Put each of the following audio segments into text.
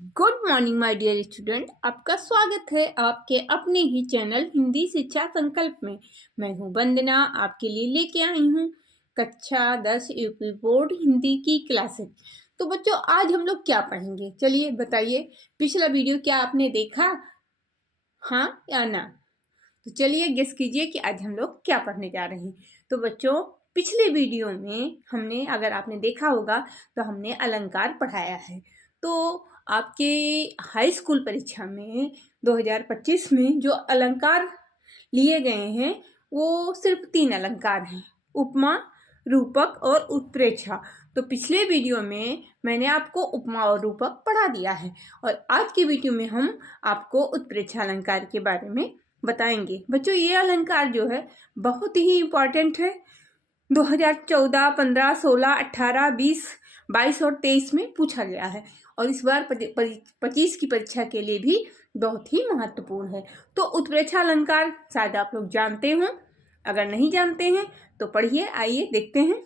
Good morning my dear student. आपका स्वागत है आपके अपने ही चैनल हिंदी शिक्षा संकल्प में। मैं हूं वंदना, आपके लिए लेके आई हूं कक्षा 10 यूपी बोर्ड हिंदी की क्लासेस। तो बच्चों, आज हम लोग क्या पढ़ेंगे, चलिए बताइए। पिछला वीडियो क्या आपने देखा, हाँ या ना? तो चलिए गेस कीजिए कि आज हम लोग क्या पढ़ने जा रहे हैं। तो बच्चों, पिछले वीडियो में हमने, अगर आपने देखा होगा, तो हमने अलंकार पढ़ाया है। तो आपके हाई स्कूल परीक्षा में 2025 में जो अलंकार लिए गए हैं वो सिर्फ 3 अलंकार हैं, उपमा, रूपक और उत्प्रेक्षा। तो पिछले वीडियो में मैंने आपको उपमा और रूपक पढ़ा दिया है और आज की वीडियो में हम आपको उत्प्रेक्षा अलंकार के बारे में बताएंगे। बच्चों, ये अलंकार जो है बहुत ही इम्पोर्टेंट है। 2014, 15, 16, 18, 20, 22 और 23 में पूछा गया है और इस बार 25 की परीक्षा के लिए भी बहुत ही महत्वपूर्ण है। तो उत्प्रेक्षा अलंकार शायद आप लोग जानते हो, अगर नहीं जानते हैं तो पढ़िए। आइए देखते हैं।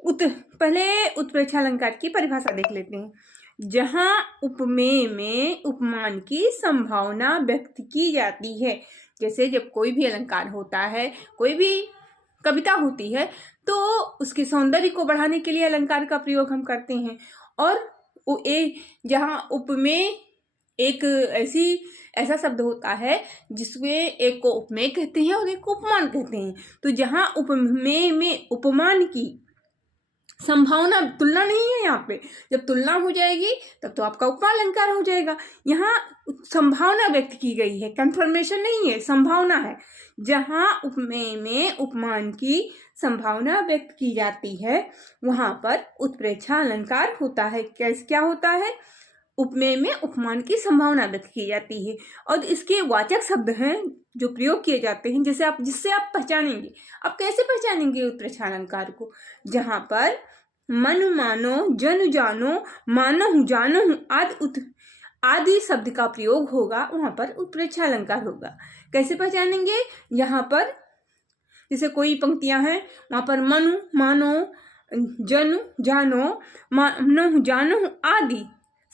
पहले उत्प्रेक्षा अलंकार की परिभाषा देख लेते हैं। जहां उपमेय में उपमान की संभावना व्यक्त की जाती है। जैसे जब कोई भी अलंकार होता है, कोई भी कविता होती है, तो उसके सौंदर्य को बढ़ाने के लिए अलंकार का प्रयोग हम करते हैं। और जहाँ उपमेय एक ऐसा शब्द होता है जिसमें एक को उपमेय कहते हैं और एक को उपमान कहते हैं। तो जहाँ उपमेय में उपमान की संभावना, तुलना नहीं है, यहाँ पे जब तुलना हो जाएगी तब तो आपका उपमा अलंकार हो जाएगा। यहाँ संभावना व्यक्त की गई है, कंफर्मेशन नहीं है, संभावना है। जहाँ उपमेय में उपमान की संभावना व्यक्त की जाती है वहां पर उत्प्रेक्षा अलंकार होता है। क्या होता है? उपमेय में उपमान की संभावना व्यक्त की जाती है और इसके वाचक शब्द हैं जो प्रयोग किए जाते हैं, जिससे आप पहचानेंगे। आप कैसे पहचानेंगे उत्प्रेक्षा अलंकार को? जहां पर मन मानो, जन जानो, मानो जानो आदि शब्द का प्रयोग होगा, वहां पर उत्प्रेक्षा अलंकार होगा। कैसे पहचानेंगे? यहाँ पर जैसे कोई पंक्तियां हैं, वहां पर मनु, मानो, जन, जानो, मानो, जानो आदि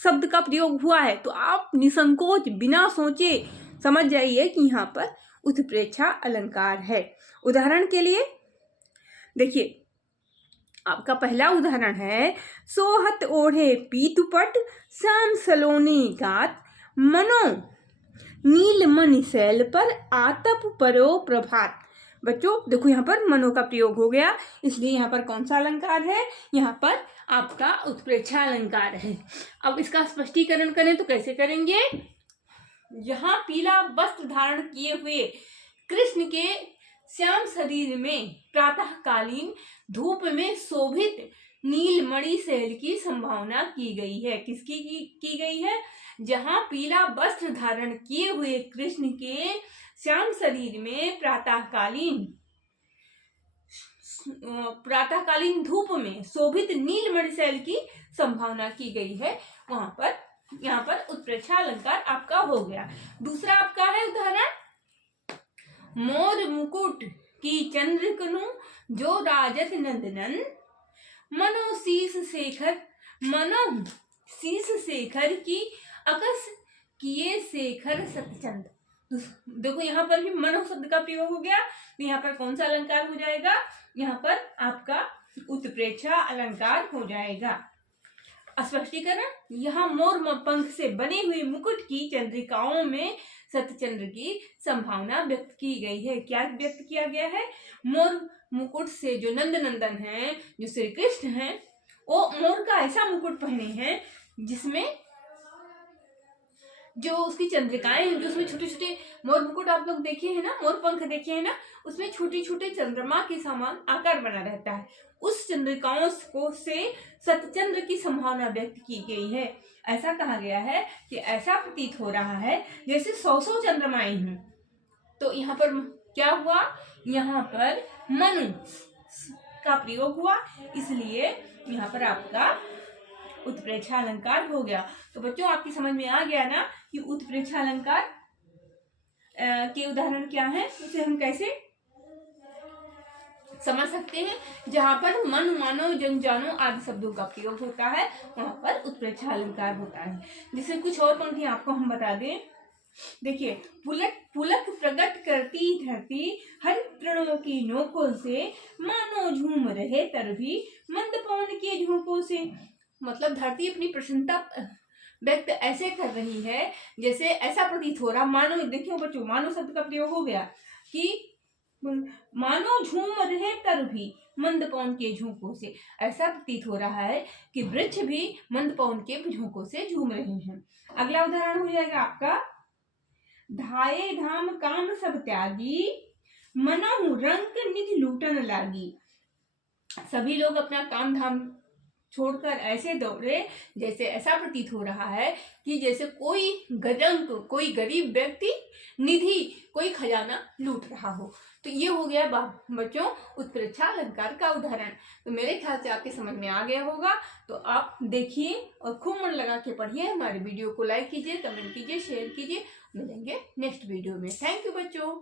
शब्द का प्रयोग हुआ है, तो आप निसंकोच बिना सोचे समझ जाइए कि यहाँ पर उत्प्रेक्षा अलंकार है। उदाहरण के लिए देखिए, आपका पहला उदाहरण है, सोहत ओढ़े पीतुपट, श्याम सलोनी गात, मनो नील मणि शैल पर आतप परो प्रभात। बच्चों देखो, यहाँ पर मनो का प्रयोग हो गया, इसलिए यहाँ पर कौन सा अलंकार है? यहाँ पर आपका उत्प्रेक्षा अलंकार है। अब इसका स्पष्टीकरण करें तो कैसे करेंगे? यहाँ पीला वस्त्र धारण किए हुए कृष्ण के श्याम शरीर में प्रातःकालीन धूप में शोभित नीलमणि शैल की संभावना की गई है। किसकी की गई है? जहां पीला वस्त्र धारण किए हुए कृष्ण के श्याम शरीर में प्रातःकालीन धूप में शोभित नीलमणि शैल की संभावना की गई है, वहां पर यहाँ पर उत्प्रेक्षा अलंकार आपका हो गया। दूसरा आपका है उदाहरण, मोर मुकुट की चंद्रकनु जो राजत नंदनन, मनो शीस शेखर की अकस किए शेखर सतचंद। देखो, यहाँ पर भी मनो शब्द का प्रयोग हो गया, तो यहाँ पर कौन सा अलंकार हो जाएगा? यहाँ पर आपका उत्प्रेक्षा अलंकार हो जाएगा। स्पष्टीकरण, यहाँ मोर पंख से बने हुए मुकुट की चंद्रिकाओं में सतचंद्र की संभावना व्यक्त की गई है। क्या व्यक्त किया गया है? मोर मुकुट से जो नंदनंदन है, जो श्री कृष्ण है, वो मोर का ऐसा मुकुट पहने हैं जिसमें जो उसकी चंद्रिकाएं हैं, जो उसमें छोटे छोटे मोर मुकुट आप लोग देखे हैं ना, मोर पंख देखे हैं ना, उसमें छोटे छोटे चंद्रमा के समान आकार बना रहता है। उस चंद्रिकाओं को से सतचंद्र की संभावना व्यक्त की गई है। ऐसा कहा गया है कि ऐसा प्रतीत हो रहा है जैसे 100 चंद्रमाएं हैं। तो यहाँ पर क्या हुआ? यहाँ पर मनु का प्रयोग हुआ, इसलिए यहाँ पर आपका उत्प्रेक्षा अलंकार हो गया। तो बच्चों, आपकी समझ में आ गया ना कि उत्प्रेक्षा अलंकार के उदाहरण क्या हैं, उसे हम कैसे समझ सकते हैं। जहां पर मन, मानो, जन, जानो आदि शब्दों का प्रयोग होता है वहां पर उत्प्रेक्षा अलंकार होता है। जैसे कुछ और पंक्ति आपको हम बता दें, देखिए, पुलक पुलक प्रकट करती धरती हर तृणों की नोकों से, मानो झूम रहे तर भी मंद पवन के झोंकों से। मतलब धरती अपनी प्रसन्नता व्यक्त ऐसे कर रही है, जैसे ऐसा प्रतीत हो रहा, मानो, देखियो बच्चों, मानो शब्द का प्रयोग हो गया कि मानो झूम रहे तर भी मंद पवन के झोंकों से। ऐसा प्रतीत हो रहा है कि वृक्ष भी मंद पवन के झोंकों से झूम रहे हैं। अगला उदाहरण हो जाएगा आपका, धाये धाम काम सब त्यागी, मनहु रंक निधि लूटन लागी। सभी लोग अपना काम धाम छोड़कर ऐसे दौड़े, जैसे ऐसा प्रतीत हो रहा है कि जैसे कोई गरीब व्यक्ति निधि, कोई खजाना लूट रहा हो। तो ये हो गया बच्चों उत्प्रेक्षा अलंकार का उदाहरण। तो मेरे ख्याल से आपके समझ में आ गया होगा। तो आप देखिए और खूब मन लगा के पढ़िए। हमारे वीडियो को लाइक कीजिए, कमेंट कीजिए, शेयर कीजिए। मिलेंगे नेक्स्ट वीडियो में। थैंक यू बच्चों।